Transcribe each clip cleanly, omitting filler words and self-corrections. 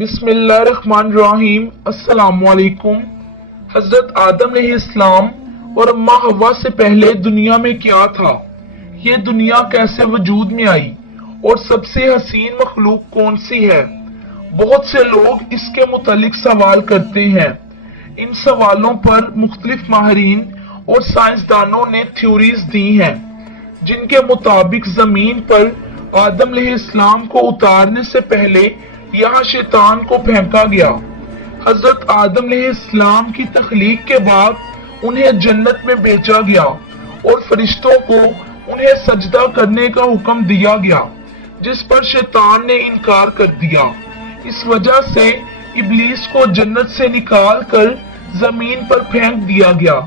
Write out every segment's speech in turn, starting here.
بسم اللہ الرحمن الرحیم۔ السلام علیکم۔ حضرت آدم علیہ السلام اور اماں حوا سے پہلے دنیا میں کیا تھا؟ یہ دنیا کیسے وجود میں آئی اور سب سے حسین مخلوق کون سی ہے؟ بہت سے لوگ اس کے متعلق سوال کرتے ہیں۔ ان سوالوں پر مختلف ماہرین اور سائنسدانوں نے تھیوریز دی ہیں جن کے مطابق زمین پر آدم علیہ السلام کو اتارنے سے پہلے یہاں شیطان کو پھینکا گیا۔ حضرت آدم علیہ السلام کی تخلیق کے بعد انہیں جنت میں بھیجا گیا اور فرشتوں کو انہیں سجدہ کرنے کا حکم دیا گیا، جس پر شیطان نے انکار کر دیا۔ اس وجہ سے ابلیس کو جنت سے نکال کر زمین پر پھینک دیا گیا،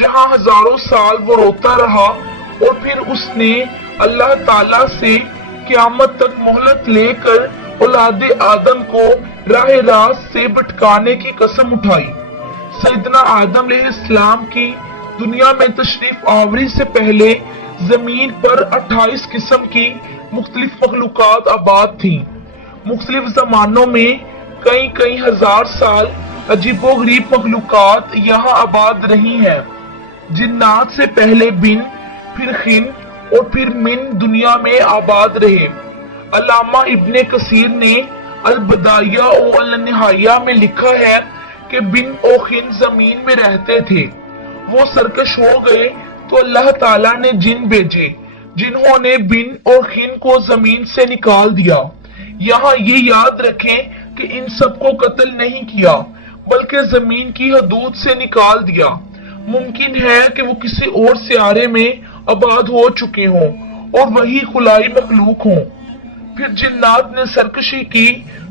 جہاں ہزاروں سال وہ روتا رہا اور پھر اس نے اللہ تعالیٰ سے قیامت تک مہلت لے کر اولاد آدم کو راہ راست سے بھٹکانے کی قسم اٹھائی۔ سیدنا آدم علیہ السلام کی دنیا میں تشریف آوری سے پہلے زمین پر 28 قسم کی مختلف مخلوقات آباد تھیں۔ مختلف زمانوں میں کئی ہزار سال عجیب و غریب مخلوقات یہاں آباد رہی ہیں۔ جنات سے پہلے بن، پھر خن اور پھر من دنیا میں آباد رہے۔ علامہ ابن کثیر نے البدایہ و النہایہ میں لکھا ہے کہ بن و خن زمین میں رہتے تھے۔ وہ سرکش ہو گئے تو اللہ تعالیٰ نے جن بھیجے جنہوں نے بن اور خن کو زمین سے نکال دیا۔ یہاں یہ یاد رکھیں کہ ان سب کو قتل نہیں کیا بلکہ زمین کی حدود سے نکال دیا۔ ممکن ہے کہ وہ کسی اور سیارے میں آباد ہو چکے ہوں اور وہی خلائی مخلوق ہوں۔ پھر جنات نے سرکشی کی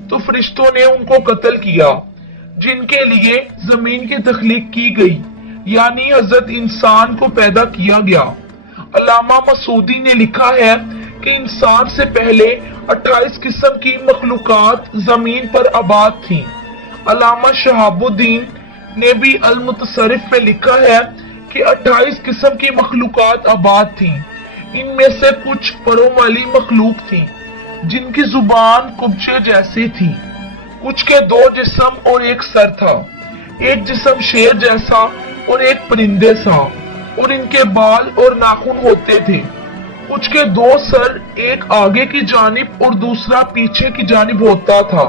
تو فرشتوں نے ان کو قتل کیا، جن کے لیے زمین کی تخلیق کی گئی، یعنی حضرت انسان کو پیدا کیا گیا۔ علامہ مسعودی نے لکھا ہے کہ انسان سے پہلے 28 قسم کی مخلوقات زمین پر آباد تھیں۔ علامہ شہاب الدین نے بھی المتصرف میں لکھا ہے کہ 28 قسم کی مخلوقات آباد تھیں۔ ان میں سے کچھ پروں والی مخلوق تھی جن کی زبان کبچے جیسی تھی، کچھ کے 2 جسم اور 1 سر تھا، ایک جسم شیر جیسا اور ایک پرندے سا، اور ان کے بال اور ناخن ہوتے تھے۔ کچھ کے 2 سر، ایک آگے کی جانب اور دوسرا پیچھے کی جانب ہوتا تھا۔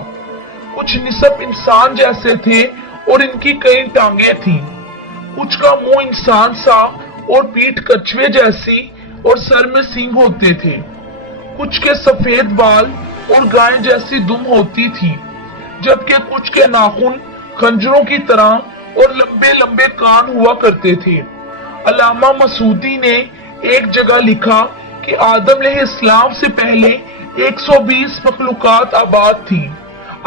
کچھ نصف انسان جیسے تھے اور ان کی کئی ٹانگیں تھیں۔ کچھ کا منہ انسان سا اور پیٹھ کچھوے جیسی اور سر میں سینگ ہوتے تھے۔ کچھ کے سفید بال اور گائے جیسی دم ہوتی تھی، جبکہ کچھ کے ناخن خنجروں کی طرح اور لمبے لمبے کان ہوا کرتے تھے۔ علامہ مسعودی نے ایک جگہ لکھا کہ آدم علیہ السلام سے پہلے 120 مخلوقات آباد تھی۔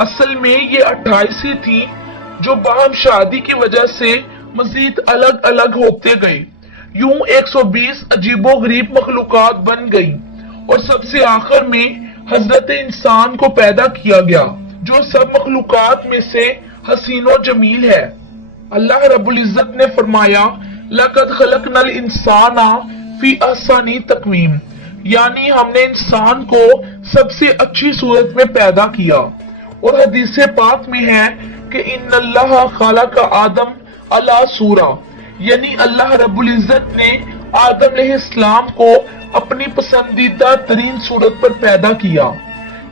اصل میں یہ 28 ہی تھی جو باہم شادی کی وجہ سے مزید الگ الگ ہوتے گئے۔ یوں 120 عجیب و غریب مخلوقات بن گئی اور سب سے آخر میں حضرت انسان کو پیدا کیا گیا، جو سب مخلوقات میں سے حسین و جمیل ہے۔ اللہ رب العزت نے فرمایا، لَقَدْ خَلَقْنَا الْإِنسَانَ فِي أَحْسَنِ تَقْوِيمٍ، یعنی ہم نے انسان کو سب سے اچھی صورت میں پیدا کیا۔ اور حدیث پاک میں ہے کہ ان اللہ خلق آدم علی صورہ، یعنی اللہ رب العزت نے آدم علیہ السلام کو اپنی پسندیدہ ترین صورت پر پیدا کیا۔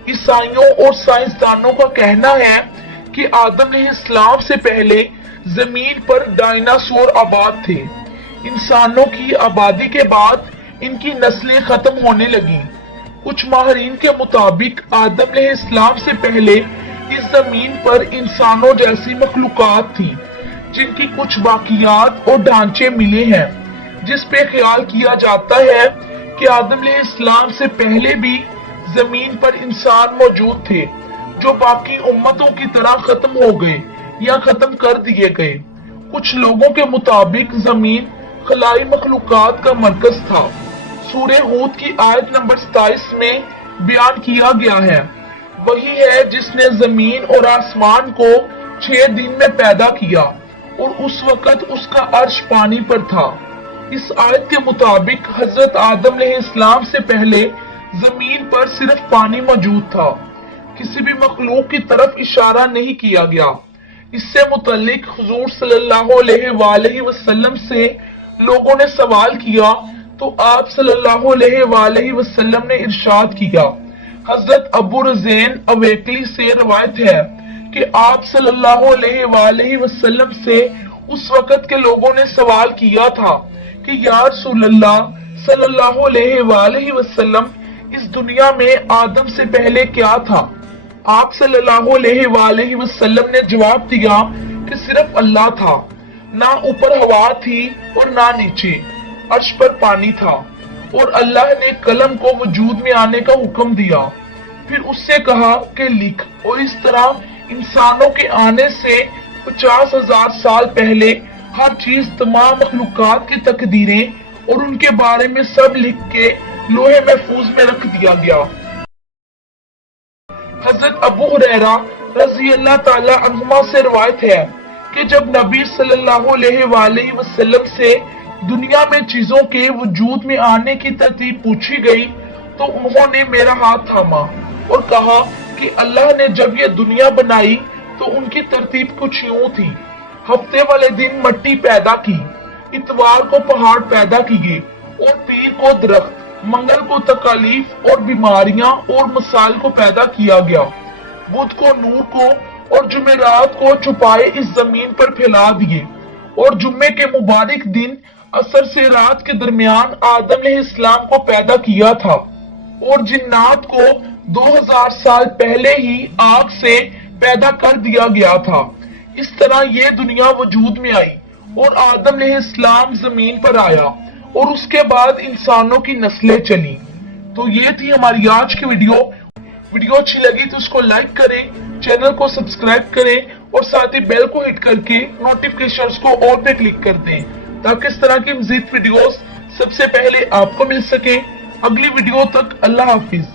عیسائیوں اور سائنسدانوں کا کہنا ہے کہ آدم علیہ السلام سے پہلے زمین پر ڈائناسور آباد تھے۔ انسانوں کی آبادی کے بعد ان کی نسلیں ختم ہونے لگیں۔ کچھ ماہرین کے مطابق آدم علیہ السلام سے پہلے اس زمین پر انسانوں جیسی مخلوقات تھیں، جن کی کچھ باقیات اور ڈھانچے ملے ہیں، جس پہ خیال کیا جاتا ہے کہ آدم علیہ السلام سے پہلے بھی زمین پر انسان موجود تھے، جو باقی امتوں کی طرح ختم ہو گئے یا ختم کر دیے گئے۔ کچھ لوگوں کے مطابق زمین خلائی مخلوقات کا مرکز تھا۔ سورہ ہود کی آیت نمبر 27 میں بیان کیا گیا ہے، وہی ہے جس نے زمین اور آسمان کو 6 دن میں پیدا کیا اور اس وقت اس کا عرش پانی پر تھا۔ اس آیت کے مطابق حضرت آدم علیہ السلام سے پہلے زمین پر صرف پانی موجود تھا۔ کسی بھی مخلوق کی طرف اشارہ نہیں کیا گیا۔ اس سے متعلق حضور صلی اللہ علیہ وآلہ وسلم سے لوگوں نے سوال کیا تو آپ صلی اللہ علیہ وآلہ وسلم نے ارشاد کیا۔ حضرت ابو رزین اویکلی سے روایت ہے کہ آپ صلی اللہ علیہ وآلہ وسلم سے اس وقت کے لوگوں نے سوال کیا تھا کہ یا رسول اللہ صلی اللہ علیہ وآلہ وسلم اس دنیا میں آدم سے پہلے کیا تھا؟ آپ صلی اللہ علیہ وآلہ وسلم نے جواب دیا کہ صرف اللہ تھا، نہ اوپر ہوا تھی اور نہ نیچے، عرش پر پانی تھا، اور اللہ نے قلم کو وجود میں آنے کا حکم دیا، پھر اس سے کہا کہ لکھ، اور اس طرح انسانوں کے آنے سے 50,000 سال پہلے ہر چیز، تمام مخلوقات کی تقدیریں اور ان کے بارے میں سب لکھ کے لوح محفوظ میں رکھ دیا گیا۔ حضرت ابو ہریرہ رضی اللہ تعالی عنہما سے روایت ہے کہ جب نبی صلی اللہ علیہ وآلہ وسلم سے دنیا میں چیزوں کے وجود میں آنے کی ترتیب پوچھی گئی تو انہوں نے میرا ہاتھ تھاما اور کہا کہ اللہ نے جب یہ دنیا بنائی تو ان کی ترتیب کچھ یوں تھی: ہفتے والے دن مٹی پیدا کی، اتوار کو پہاڑ پیدا کیے اور پیر کو درخت، منگل کو تکالیف اور بیماریاں اور مسائل کو پیدا کیا گیا، بدھ کو نور کو اور جمعرات کو چھپائے اس زمین پر پھیلا دیے، اور جمعے کے مبارک دن عصر سے رات کے درمیان آدم علیہ السلام کو پیدا کیا تھا، اور جنات کو 2000 سال پہلے ہی آگ سے پیدا کر دیا گیا تھا۔ اس طرح یہ دنیا وجود میں آئی اور آدم علیہ السلام زمین پر آیا اور اس کے بعد انسانوں کی نسلیں چلی۔ تو یہ تھی ہماری آج کی ویڈیو اچھی لگی تو اس کو لائک کریں، چینل کو سبسکرائب کریں اور ساتھ ہی بیل کو ہٹ کر کے نوٹیفیکیشنز کو آل پہ کلک کر دیں تاکہ اس طرح کی مزید ویڈیوز سب سے پہلے آپ کو مل سکے۔ اگلی ویڈیو تک اللہ حافظ۔